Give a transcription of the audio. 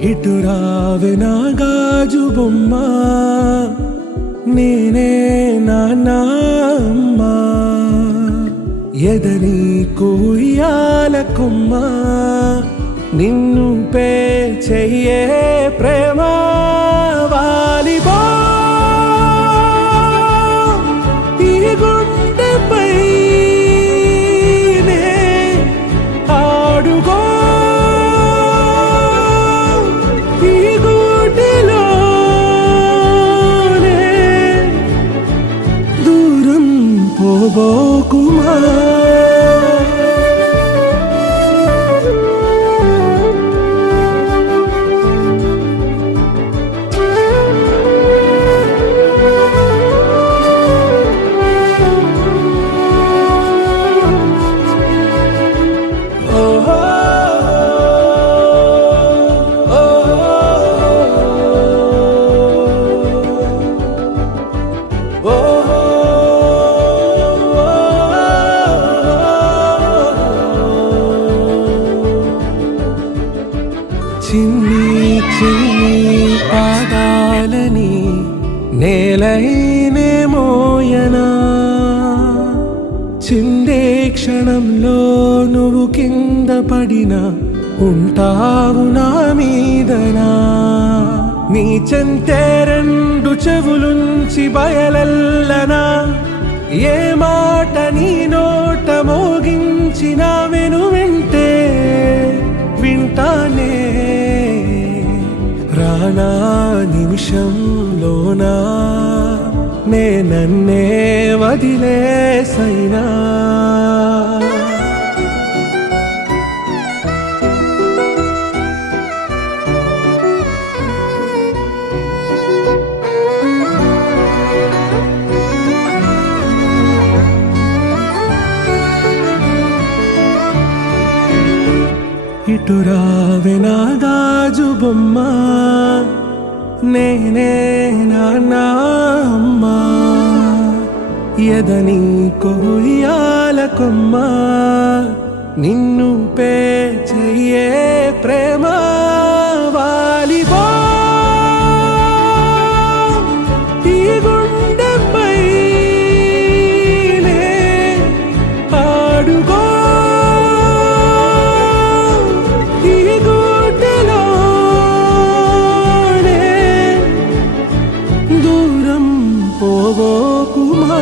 ఇటు రావే నా గాజు బొమ్మ, నేనే నాన్న అమ్మ. ఎదని కుయ్యాల కొమ్మ, నిన్ను పే చెయ్యే ప్రేమ వాలిబా. ఈ గుండెపై నే ఆడుగో, ఈ గూటిలోనే దూరం పోబోకుమా. చిన్ని చిన్ని పాదాలని నేలైనే మోయనా, చిందే క్షణంలో నువ్వు కింద పడినా ఉంటావు నా మీదనా. నీ చెంతే రెండు చెవులుంచి బయలెల్లనా, ఏ మాట నీ నోట మోగించిన వెను వింటే వింటానే. రానా నిమిషంలోనా నే నన్నే వదిలేసైనా. ఇటు రావే నా గాజు బొమ్మ, నేనే నాన్న అమ్మ. ఎదని కొయ్యాల కొమ్మ, నిన్ను పే చెయ్యే ప్రేమ వాలిబా. ఈ గుండెపై నే ఆడుగో, దూరం పోవోకుమా.